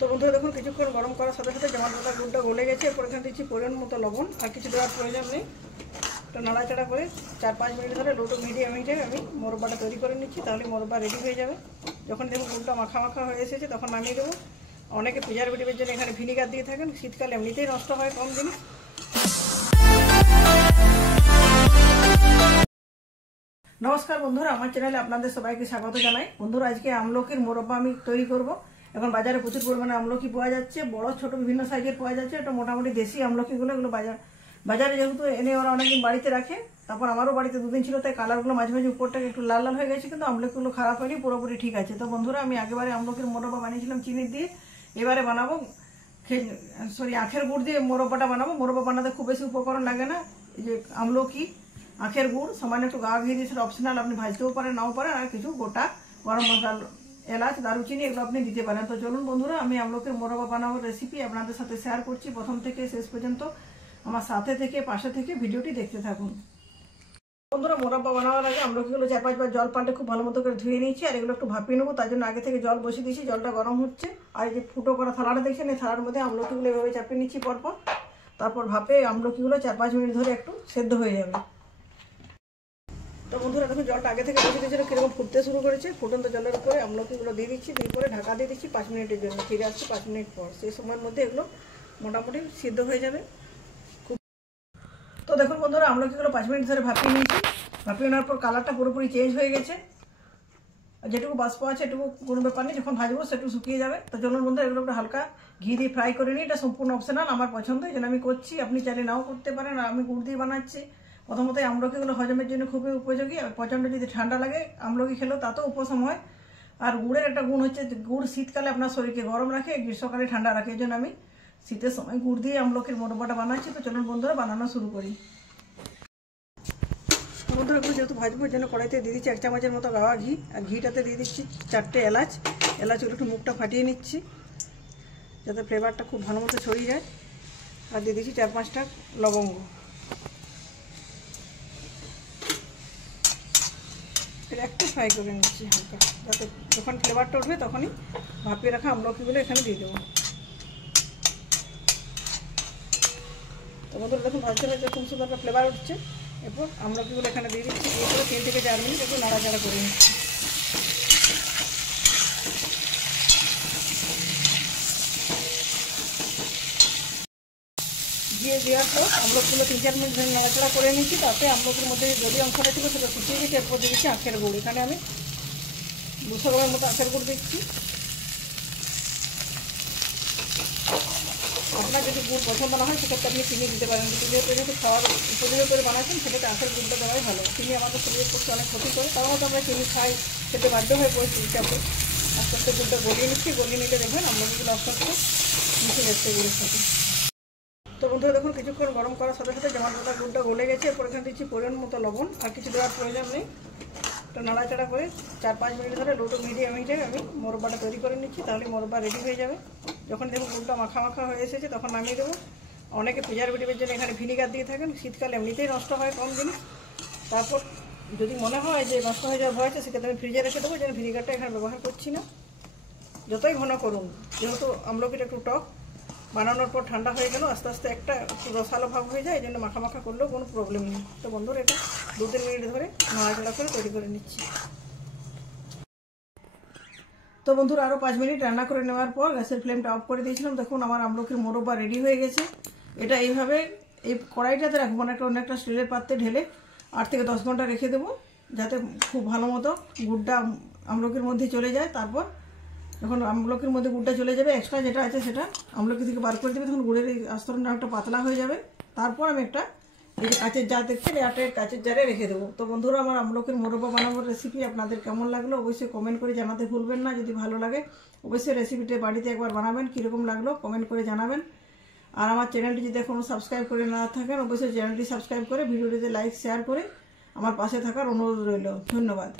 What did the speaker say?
তো বন্ধুরা দেখুন কিছুক্ষণ গরম করার সাথে সাথে জামার পাতা গুড়টা গলে গেছে। এরপর এখানে দিচ্ছি পরিমাণ মতো লবণ, আর কিছু দেওয়ার প্রয়োজন নেই। তো নাড়াচাড়া করে 4-5 মিনিট ধরে লো টু মিডিয়াম হিটে আমি মোরব্বাটা তৈরি করে নিচ্ছি, তাহলে মোরব্বা রেডি হয়ে যাবে। যখন দেখুন গুড়টা মাখা মাখা হয়ে এসেছে তখন নামিয়ে দেবো। অনেকে প্রিজারভেটিভের জন্য এখানে ভিনিগার দিয়ে থাকেন, শীতকালে এমনিতেই নষ্ট হয় কম জিনিস। নমস্কার বন্ধুরা, আমার চ্যানেলে আপনাদের সবাইকে স্বাগত জানাই। বন্ধুরা আজকে আমলকির মোরব্বা আমি তৈরি করব। এখন বাজারে প্রচুর পরিমাণে আমলকি পাওয়া যাচ্ছে, বড় ছোট বিভিন্ন সাইজের পাওয়া যাচ্ছে। এটা মোটামুটি দেশি আমলকিগুলো, এগুলো বাজারে যেহেতু এনে ওরা অনেকদিন বাড়িতে রাখে, তারপর আমারও বাড়িতে দুদিন ছিল, তাই কালারগুলো মাঝে মাঝে উপরটাকে একটু লাল লাল হয়ে গেছে, কিন্তু আমলকিগুলো খারাপ হয়নি, পুরোপুরি ঠিক আছে। তো বন্ধুরা আমি আগেবারে আমলকির মোরব্বা বানিয়েছিলাম চিনি দিয়ে, এবারে বানাবো আখের গুড় দিয়ে মোরব্বাটা বানাবো। মোরব্বা বানাতে খুব বেশি উপকরণ লাগে না। এই যে আমলকি, আখের গুড়, সামান্য একটু গা ঘি দিয়ে, সেটা অপশনাল, আপনি ভাজতেও পারেন নাও পারেন, আর কিছু গোটা গরম মশলা, এলাচ, দারুচিনি এগুলো আপনি দিতে পারেন। তো চলুন বন্ধুরা আমি আমলকির মোরব্বা বানানোর রেসিপি আপনাদের সাথে শেয়ার করছি। প্রথম থেকে শেষ পর্যন্ত আমার সাথে থেকে পাশে থেকে ভিডিওটি দেখতে থাকুন। বন্ধুরা মোরব্বা বানানোর আগে আমলকিগুলো 4-5 বার জল পাল্টে খুব ভালো মতো করে ধুয়ে নিয়েছি, আর এগুলো একটু ভাপিয়ে নেবো। তার জন্য আগে থেকে জল বসিয়ে দিয়েছি, জলটা গরম হচ্ছে। আর এই যে ফুটো করা থালাটা দেখছেন, এই থালার মধ্যে আমলকিগুলো এভাবে চাপিয়ে নিচ্ছি পরপর। তারপর ভাপে আমলকিগুলো 4-5 মিনিট ধরে একটু সেদ্ধ হয়ে যাবে। তো বন্ধুরা দেখুন জলটা আগে থেকে বসে দিয়েছিল, কিরকম ফুটতে শুরু করেছে। ফুটন্ত জলের উপরে আমলকিগুলো দিয়ে দিচ্ছি, দিয়ে পরে ঢাকা দিয়ে দিচ্ছি 5 মিনিটের জন্য। ফিরে আসছি 5 মিনিট পর, সেই সময়ের মধ্যে এগুলো মোটামুটি সিদ্ধ হয়ে যাবে। তো দেখুন বন্ধুরা আমলকিগুলো 5 মিনিট ধরে ভাপিয়ে নিয়েছি। ভাপিয়ে নেওয়ার পর কালারটা পুরোপুরি চেঞ্জ হয়ে গেছে, আর যেটুকু বাষ্প আছে এটুকু কোনো ব্যাপার নেই, যখন ভাজবো সেটু শুকিয়ে যাবে। তো চলুন বন্ধুরা এগুলো একটু হালকা ঘি দিয়ে ফ্রাই করে নিই। এটা সম্পূর্ণ অপশনাল, আমার পছন্দ, এই জন্য আমি করছি। আপনি চাইলে নাও করতে পারেন। আর আমি গুড় দিয়ে বানাচ্ছি। প্রথমত আমলকিগুলো হজমের জন্য খুবই উপযোগী, আর প্রচণ্ড যদি ঠান্ডা লাগে আমলকি খেলেও তাতেও উপশম হয়। আর গুড়ের একটা গুণ হচ্ছে, গুড় শীতকালে আপনার শরীরকে গরম রাখে, গ্রীষ্মকালে ঠান্ডা রাখে। এই জন্য আমি শীতের সময় গুড় দিয়ে আমলকির মোরব্বাটা বানাচ্ছি। তো চলুন বন্ধুরা বানানো শুরু করি। বন্ধুরা যেহেতু ভাজবোর জন্য কড়াইতে দিয়ে দিচ্ছি 1 চামচের মতো গাওয়া ঘি, আর ঘিটাতে দিয়ে দিচ্ছি 4টে এলাচ। এলাচগুলো একটু মুখটা ফাটিয়ে নিচ্ছি যাতে ফ্লেভারটা খুব ভালো মতো ছড়িয়ে যায়। আর দিয়ে দিচ্ছি 4-5টা লবঙ্গ। এটা একটু ফ্রাই করে নিচ্ছি হালকা, যাতে যখন ফ্লেভারটা উঠবে তখনই ভাপিয়ে রাখা আমলকিগুলো এখানে দিয়ে দেবো। তো বন্ধুরা দেখুন ভাজতে ভাজতে খুব সুন্দর একটা ফ্লেভার উঠছে। এরপর আমলকিগুলো এখানে দিয়ে দিচ্ছি, দিয়ে করে 3 থেকে 4 মিনিট একটু নাড়াচাড়া করে নিচ্ছি। দিয়ে দেওয়ার পর আমলকিগুলো 3-4 মিনিট ধরে নাড়াচাড়া করে নিচ্ছি। তাতে আমলকির মধ্যে যদি অংশটা ছিল সেটা শুকিয়ে গেছে। এরপর দিয়ে দিচ্ছি আখের গুড়। এখানে আমি 200 গ্রামের মতো আখের গুড় দিচ্ছি। আপনার যদি গুড় পছন্দ না হয় সেক্ষেত্রে আপনি চিনি দিতে পারেন, কিন্তু যেহেতু খাওয়ার উপযোগী করে বানাচ্ছেন সেটাতে আখের গুড়টা দেওয়াই ভালো। চিনি আমাদের শরীরের পক্ষে অনেক ক্ষতি করে, তাও হয়তো আমরা চিনি খাই, খেতে বাধ্য হয়ে পড়েছি। হিসাবে আস্তে আস্তে গুড়টা গলিয়ে নিচ্ছি। গলিয়ে নিলে দেখবেন আমলকিগুলো আস্তে আস্তে মিশে যাচ্ছে গুড়ের সাথে। তো বন্ধুরা দেখুন কিছুক্ষণ গরম করার সাথে সাথে জামার পাতা গুড়টা গলে গেছে। এরপর এখানে দিচ্ছি পরিমাণ মতো লবণ, আর কিছু দেওয়ার প্রয়োজন নেই। তো নাড়াচাড়া করে 4-5 মিনিট ধরে লো টু মিডিয়াম হিটে আমি মোরব্বাটা তৈরি করে নিচ্ছি, তাহলে মোরব্বা রেডি হয়ে যাবে। যখন দেখুন গুড়টা মাখা মাখা হয়ে এসেছে তখন নামিয়ে দেবো। অনেকে প্রিজারভেটিভের জন্য এখানে ভিনিগার দিয়ে থাকেন, শীতকালে এমনিতেই নষ্ট হয় কম জিনিস। তারপর যদি মনে হয় যে নষ্ট হয়ে যাওয়ার ভয় আছে, সেক্ষেত্রে আমি ফ্রিজে রেখে দেবো, যেন ভিনিগারটা এখানে ব্যবহার করছি না। যতই ঘন করুন, যেহেতু আমলকিটা একটু টক, বানানোর পর ঠান্ডা হয়ে গেল আস্তে আস্তে একটা একটু রসালো ভাব হয়ে যায়, এই জন্য মাখা মাখা করলেও কোনো প্রবলেম নেই। তো বন্ধুরা এটা 2-3 মিনিট ধরে নাড়াচাড়া করে তৈরি করে নিচ্ছি। তো বন্ধুরা আরও 5 মিনিট রান্না করে নেওয়ার পর গ্যাসের ফ্লেমটা অফ করে দিয়েছিলাম। দেখুন আমার আমলকির মোরব্বা রেডি হয়ে গেছে। এটা এইভাবে এই কড়াইটাতে রাখবো, মানে অনেকটা স্টিলের পাত্রে ঢেলে 8 থেকে 10 ঘন্টা রেখে দেবো, যাতে খুব ভালো মতো গুড়টা আমলকির মধ্যে চলে যায়। তারপর যখন আমলকির মধ্যে গুড়টা চলে যাবে, এক্সট্রা যেটা আছে সেটা আমলকি থেকে বার করে দেবে, তখন গুড়ের এই আস্তরণটা একটা পাতলা হয়ে যাবে। তারপর আমি একটা এই যে কাঁচের জার দেখছেন, এয়ারটাইট কাঁচের জারে রেখে দেবো। তো বন্ধুরা আমার আমলকির মোরব্বা বানানোর রেসিপি আপনাদের কেমন লাগলো অবশ্যই কমেন্ট করে জানাতে ভুলবেন না। যদি ভালো লাগে অবশ্যই রেসিপিটা বাড়িতে একবার বানাবেন, কীরকম লাগলো কমেন্ট করে জানাবেন। আর আমার চ্যানেলটি যদি এখনও সাবস্ক্রাইব করে না থাকেন অবশ্যই চ্যানেলটি সাবস্ক্রাইব করে ভিডিওটিতে লাইক শেয়ার করে আমার পাশে থাকার অনুরোধ রইল। ধন্যবাদ।